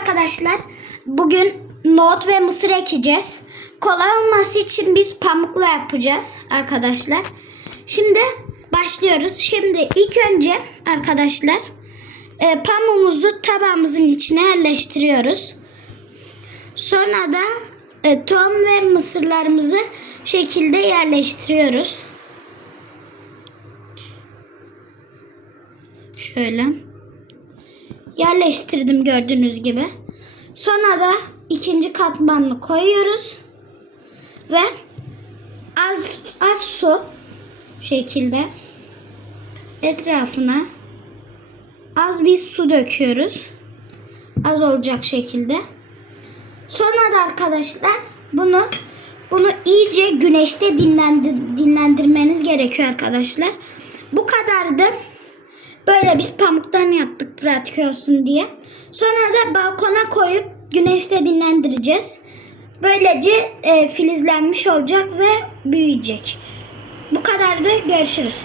arkadaşlar. Bugün nohut ve mısır ekeceğiz. Kolay olması için biz pamukla yapacağız arkadaşlar. Şimdi başlıyoruz. Şimdi ilk önce arkadaşlar e, pamuğumuzu tabağımızın içine yerleştiriyoruz. Sonra da e, tohum ve mısırlarımızı şekilde yerleştiriyoruz. Şöyle yerleştirdim gördüğünüz gibi. Sonra da ikinci katmanını koyuyoruz. Ve az az su şekilde etrafına az bir su döküyoruz. Az olacak şekilde. Sonra da arkadaşlar bunu bunu iyice güneşte dinlendir, dinlendirmeniz gerekiyor arkadaşlar. Bu kadardı. Böyle biz pamuktan yaptık pratik olsun diye. Sonra da balkona koyup güneşte dinlendireceğiz. Böylece e, filizlenmiş olacak ve büyüyecek. Bu kadardı. Görüşürüz.